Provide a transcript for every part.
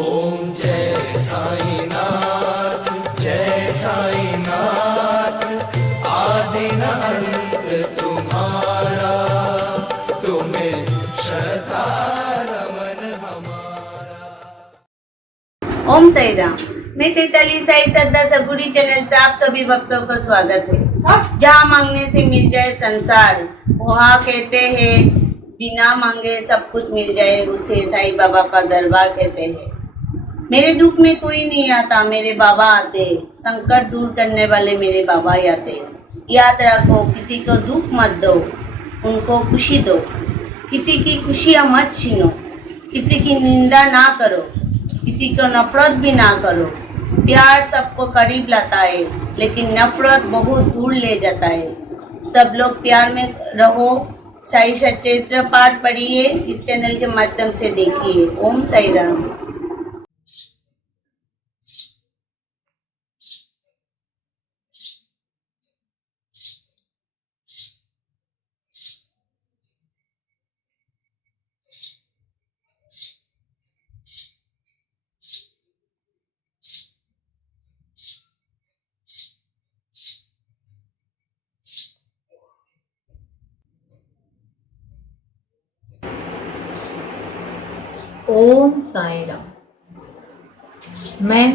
ओम जय साईनाथ, जय साईनाथ। आदि न अंत तुम्हारा, तुम्हें श्रद्धा नमन हमारा। ओम साई राम। मैं चैताली साई श्रद्धा सद्गुरु चैनल से आप सभी भक्तों को स्वागत है। जहाँ मांगने से मिल जाए संसार, वहाँ कहते हैं बिना मांगे सब कुछ मिल जाए, उसे साईं बाबा का दरबार कहते हैं। मेरे दुख में कोई नहीं आता, मेरे बाबा आते। संकट दूर करने वाले मेरे बाबा आते। याद रखो, किसी को दुख मत दो, उनको खुशी दो। किसी की खुशियाँ मत छीनो, किसी की निंदा ना करो, किसी को नफरत भी ना करो। प्यार सबको करीब लाता है, लेकिन नफरत बहुत दूर ले जाता है। सब लोग प्यार में रहो। साई सचैत्र पाठ पढ़िए, इस चैनल के माध्यम से देखिए। ओम साई राम। ओम साई राम। मैं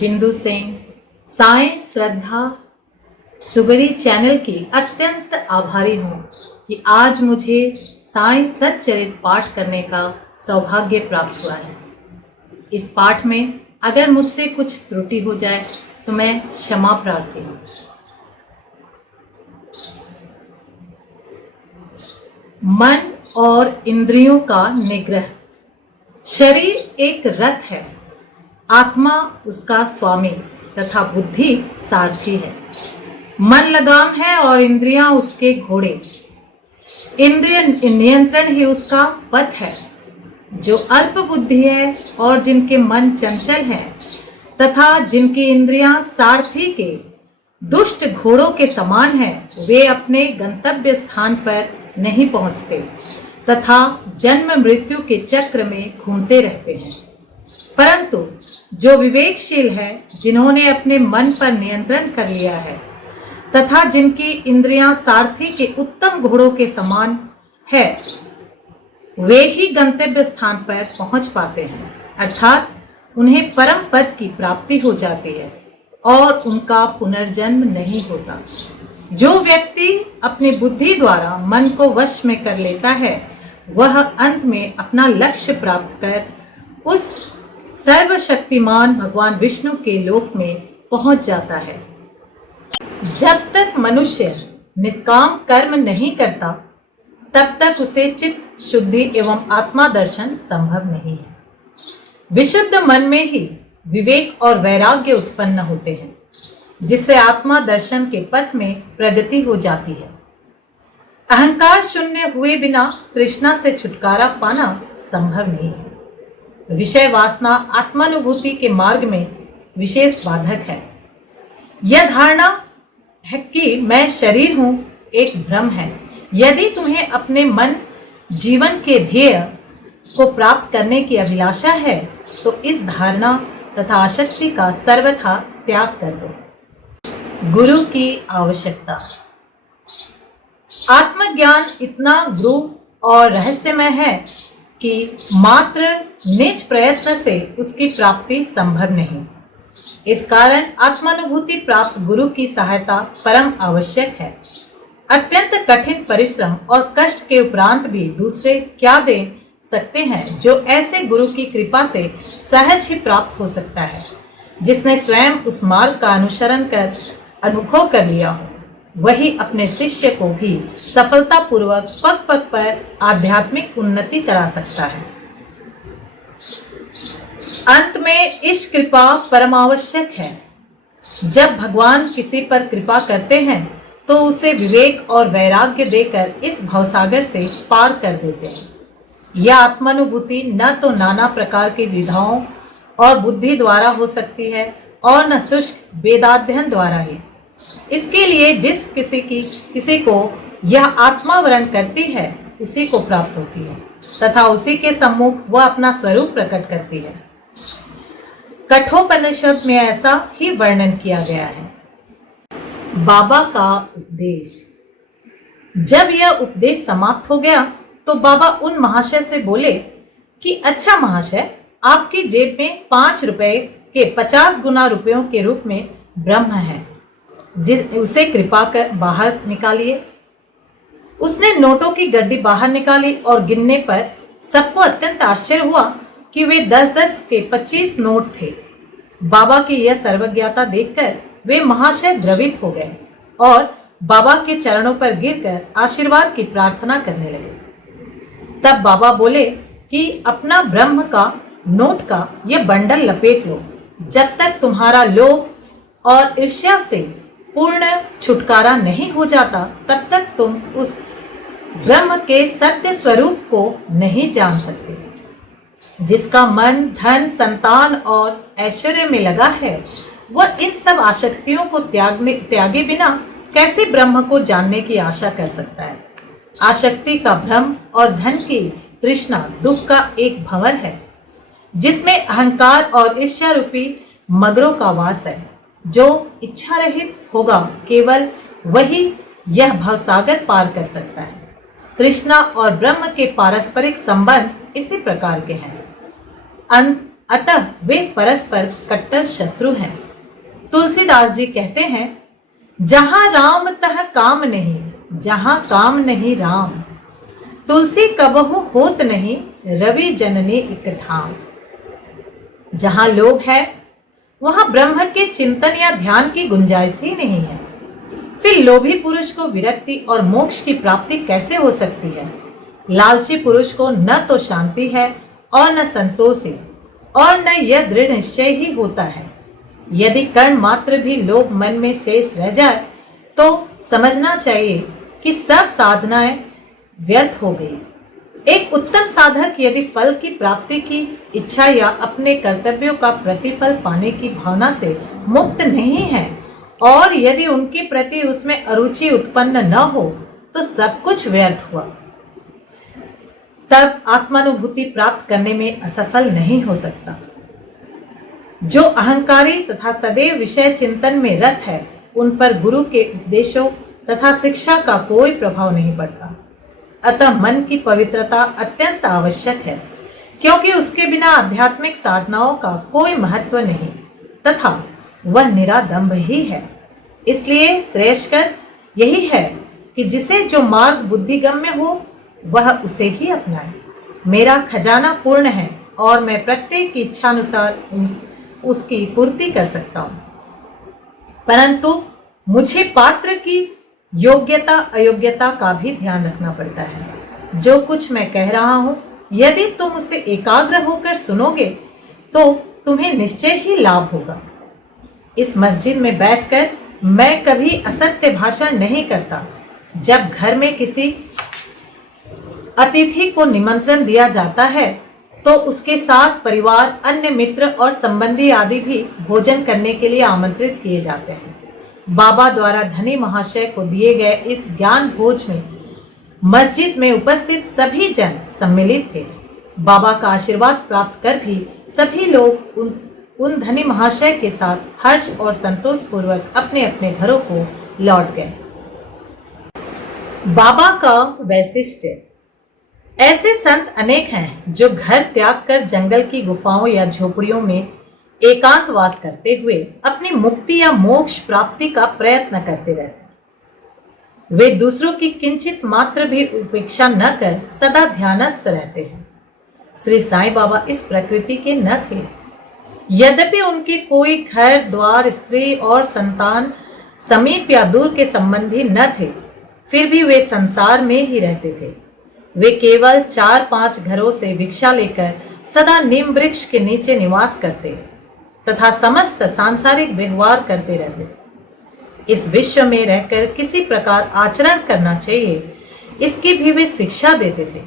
बिंदु सिंह साई श्रद्धा सुगरी चैनल की अत्यंत आभारी हूँ कि आज मुझे साई सच्चरित पाठ करने का सौभाग्य प्राप्त हुआ है। इस पाठ में अगर मुझसे कुछ त्रुटि हो जाए तो मैं क्षमा प्रार्थी हूँ। मन और इंद्रियों का निग्रह। शरीर एक रथ है, आत्मा उसका स्वामी तथा बुद्धि सारथी है। मन लगाम है और इंद्रियां उसके घोड़े। इंद्रिय नियंत्रण ही उसका पथ है। जो अल्प बुद्धि है और जिनके मन चंचल हैं तथा जिनकी इंद्रियां सारथी के दुष्ट घोड़ों के समान हैं, वे अपने गंतव्य स्थान पर नहीं पहुंचते तथा जन्म मृत्यु के चक्र में घूमते रहते हैं। परंतु जो विवेकशील है, जिन्होंने अपने मन पर नियंत्रण कर लिया है तथा जिनकी इंद्रियां सारथी के उत्तम घोड़ों के समान है, वे ही गंतव्य स्थान पर पहुंच पाते हैं, अर्थात उन्हें परम पद की प्राप्ति हो जाती है और उनका पुनर्जन्म नहीं होता। जो व्यक्ति अपनी बुद्धि द्वारा मन को वश में कर लेता है, वह अंत में अपना लक्ष्य प्राप्त कर उस सर्वशक्तिमान भगवान विष्णु के लोक में पहुंच जाता है। जब तक मनुष्य निष्काम कर्म नहीं करता, तब तक उसे चित्त शुद्धि एवं आत्मा दर्शन संभव नहीं है। विशुद्ध मन में ही विवेक और वैराग्य उत्पन्न होते हैं, जिससे आत्मा दर्शन के पथ में प्रगति हो जाती है। अहंकार शून्य हुए बिना तृष्णा से छुटकारा पाना संभव नहीं है। विषय वासना आत्मानुभूति के मार्ग में विशेष बाधक है। यह धारणा है कि मैं शरीर हूं, एक भ्रम है। यदि तुम्हें अपने मन जीवन के ध्येय को प्राप्त करने की अभिलाषा है, तो इस धारणा तथा आसक्ति का सर्वथा त्याग कर दो। गुरु की आवश्यकता। आत्मज्ञान इतना गुरु और रहस्यमय है कि मात्र निज प्रयत्न से उसकी प्राप्ति संभव नहीं। इस कारण आत्मानुभूति प्राप्त गुरु की सहायता परम आवश्यक है। अत्यंत कठिन परिश्रम और कष्ट के उपरांत भी दूसरे क्या दे सकते हैं, जो ऐसे गुरु की कृपा से सहज ही प्राप्त हो सकता है, जिसने स्वयं उस मार्ग का अनुसरण कर अनुभव कर लिया हो। वही अपने शिष्य को भी सफलतापूर्वक पग पग पर आध्यात्मिक उन्नति करा सकता है। अंत में इस कृपा परम आवश्यक है। जब भगवान किसी पर कृपा करते हैं, तो उसे विवेक और वैराग्य देकर इस भवसागर से पार कर देते हैं। यह आत्मानुभूति न तो नाना प्रकार की विधाओं और बुद्धि द्वारा हो सकती है और न शुष्क वेदाध्ययन द्वारा ही। इसके लिए जिस किसी को यह आत्मावरण करती है, उसी को प्राप्त होती है तथा उसी के सम्मुख वह अपना स्वरूप प्रकट करती है। कठोपनिषद में ऐसा ही वर्णन किया गया है। बाबा का उपदेश। जब यह उपदेश समाप्त हो गया तो बाबा उन महाशय से बोले कि अच्छा महाशय, आपकी जेब में 5 रुपए के 50 गुना रुपयों के रूप में ब्रह्म है, उसे कृपा कर बाहर निकालिए। उसने नोटों की गड्डी बाहर निकाली और गिनने पर सबको अत्यंत आश्चर्य हुआ कि वे 10-10 के 25 नोट थे। बाबा की यह सर्वज्ञता देखकर वे महाशय द्रवित हो गए और बाबा के चरणों पर गिरकर आशीर्वाद की प्रार्थना करने लगे। तब बाबा बोले कि अपना ब्रह्म का नोट का यह बंडल लपेट लो। जब तक तुम्हारा लोभ और ईर्ष्या से पूर्ण छुटकारा नहीं हो जाता, तब तक तुम उस ब्रह्म के सत्य स्वरूप को नहीं जान सकते। जिसका मन धन, संतान और ऐश्वर्य में लगा है, वह इन सब आसक्तियों को त्यागे बिना कैसे ब्रह्म को जानने की आशा कर सकता है। आसक्ति का भ्रम और धन की तृष्णा दुख का एक भंवर है, जिसमें अहंकार और ईर्ष्या रूपी मगरों का वास है। जो इच्छा रहित होगा, केवल वही यह भवसागर पार कर सकता है। तृष्णा और ब्रह्म के पारस्परिक संबंध इसी प्रकार के हैं, अतः वे परस्पर कट्टर शत्रु हैं। तुलसीदास जी कहते हैं, जहां राम तह काम नहीं, जहां काम नहीं राम, तुलसी कबहु होत नहीं, रवि जननी इक ठाम। जहां लोभ है वहां ब्रह्म के चिंतन या ध्यान की गुंजाइश ही नहीं है। फिर लोभी पुरुष को विरक्ति और मोक्ष की प्राप्ति कैसे हो सकती है। लालची पुरुष को न तो शांति है और न संतोष है और न यह दृढ़ निश्चय ही होता है। यदि कण मात्र भी लोभ मन में शेष रह जाए तो समझना चाहिए कि सब साधनाएं व्यर्थ हो गई। एक उत्तम साधक यदि फल की प्राप्ति की इच्छा या अपने कर्तव्यों का प्रतिफल पाने की भावना से मुक्त नहीं है और यदि उनके प्रति उसमें अरुचि उत्पन्न न हो तो सब कुछ व्यर्थ हुआ। तब आत्मानुभूति प्राप्त करने में असफल नहीं हो सकता। जो अहंकारी तथा सदैव विषय चिंतन में रत है, उन पर गुरु के उपदेशों तथा शिक्षा का कोई प्रभाव नहीं पड़ता। अतः मन की पवित्रता अत्यंत आवश्यक है, क्योंकि उसके बिना आध्यात्मिक साधनाओं का कोई महत्व नहीं तथा वह निरादंभ ही है। इसलिए श्रेष्ठकर यही है कि जिसे जो मार्ग बुद्धिगम्य हो वह उसे ही अपनाए। मेरा खजाना पूर्ण है और मैं प्रत्येक की इच्छानुसार उसकी पूर्ति कर सकता हूँ, परंतु मुझे पात्र की योग्यता अयोग्यता का भी ध्यान रखना पड़ता है। जो कुछ मैं कह रहा हूं, यदि तुम उसे एकाग्र होकर सुनोगे तो तुम्हें निश्चय ही लाभ होगा। इस मस्जिद में बैठकर मैं कभी असत्य भाषण नहीं करता। जब घर में किसी अतिथि को निमंत्रण दिया जाता है तो उसके साथ परिवार, अन्य मित्र और संबंधी आदि भी भोजन करने के लिए आमंत्रित किए जाते हैं। बाबा द्वारा धनी महाशय को दिए गए इस ज्ञान भोज में मस्जिद में उपस्थित सभी जन सम्मिलित थे। बाबा का आशीर्वाद प्राप्त कर भी सभी लोग उन धनी महाशय के साथ हर्ष और संतोष पूर्वक अपने अपने घरों को लौट गए। बाबा का वैशिष्ट्य। ऐसे संत अनेक हैं जो घर त्याग कर जंगल की गुफाओं या झोपड़ियों में एकांतवास करते हुए अपनी मुक्ति या मोक्ष प्राप्ति का प्रयत्न करते रहते हैं। वे दूसरों की किंचित मात्र भी उपेक्षा न कर सदा ध्यानस्थ रहते हैं। श्री साईं बाबा इस प्रकृति के न थे। यद्यपि उनके कोई घर द्वार, स्त्री और संतान समीप या दूर के संबंधी न थे, फिर भी वे संसार में ही रहते थे। वे केवल 4-5 घरों से भिक्षा लेकर सदा नीम वृक्ष के नीचे निवास करते तथा समस्त सांसारिक व्यवहार करते रहते। इस विश्व में रहकर किसी प्रकार आचरण करना चाहिए, इसकी भी वे शिक्षा देते थे।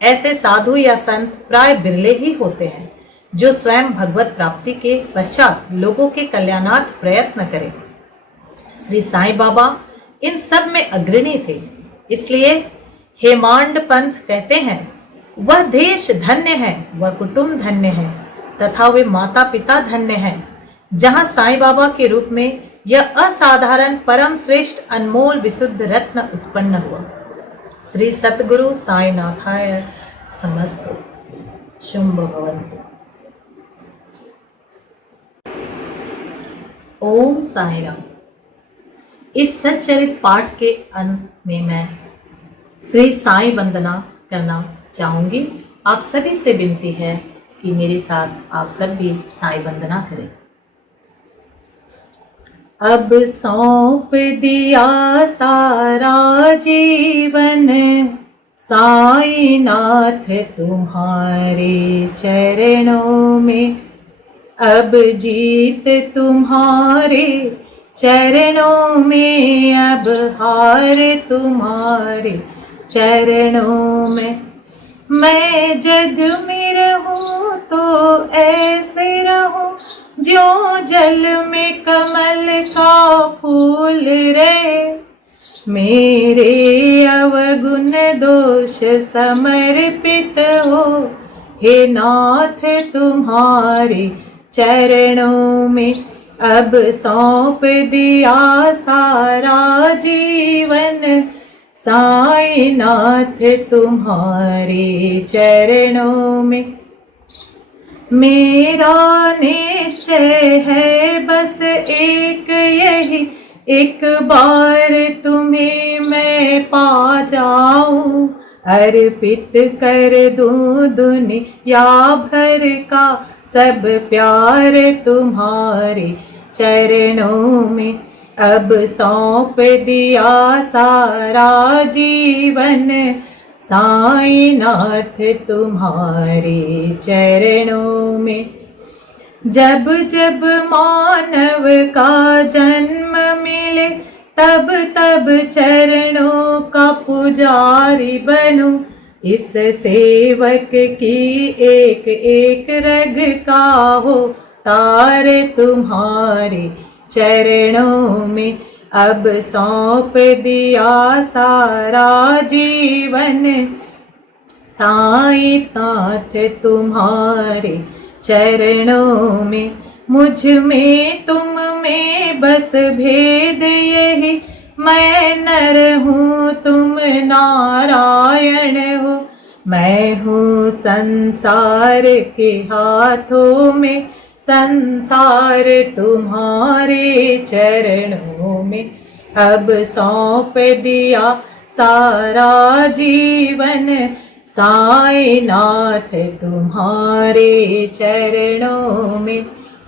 ऐसे साधु या संत प्राय बिरले ही होते हैं जो स्वयं भगवत प्राप्ति के पश्चात लोगों के कल्याणार्थ प्रयत्न करें। श्री साईं बाबा इन सब में अग्रणी थे। इसलिए हेमांड पंथ कहते हैं, वह देश धन्य है, वह कुटुंब धन्य है, तथा वे माता पिता धन्य हैं जहां साईं बाबा के रूप में यह असाधारण परम श्रेष्ठ अनमोल विशुद्ध रत्न उत्पन्न हुआ। श्री सतगुरु साईनाथाय समस्तु। शुंभ भवन्तु। ओम साई राम। इस सच्चरित पाठ के अंत में मैं श्री साई वंदना करना चाहूंगी। आप सभी से विनती है कि मेरे साथ आप सब भी साई वंदना करें। अब सौंप दिया सारा जीवन साई नाथ तुम्हारे चरणों में, अब जीत तुम्हारे चरणों में, अब हार तुम्हारे चरणों में। मैं जग में रहूं तो ऐसे रहूं जो जल में कमल का फूल रहे, मेरे अवगुण दोष समर्पित हो हे नाथ तुम्हारे चरणों में। अब सौंप दिया सारा जीवन साई नाथ तुम्हारे चरणों में। मेरा निश्चय है बस एक यही, एक बार तुम्हें मैं पा जाऊं, अर्पित कर दूं दुनिया भर का सब प्यार तुम्हारे चरणों में। अब सौंप दिया सारा जीवन साई नाथ तुम्हारे चरणों में। जब जब मानव का जन्म मिले तब तब चरणों का पुजारी बनूं, इस सेवक की एक एक रग का हो तार तुम्हारे चरणों में। अब सौंप दिया सारा जीवन साई नाथ तुम्हारे चरणों में। मुझ में तुम में बस भेद यही, मैं नर हूँ तुम नारायण हो, मैं हूँ संसार के हाथों में, संसार तुम्हारे चरणों में। अब सौंप दिया सारा जीवन साई नाथ तुम्हारे चरणों में।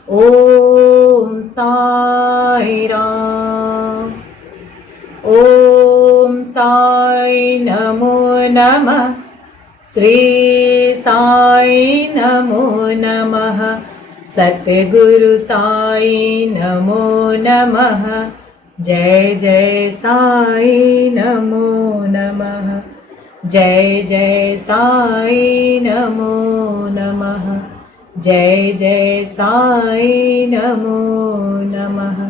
ओम साई राम। ओम साई नमो नमः। श्री साई नमो नमः। सतगुरु साई नमो नमः। जय जय साई नमो नमः। जय जय साई नमो नमः। जय जय साई नमो नमः।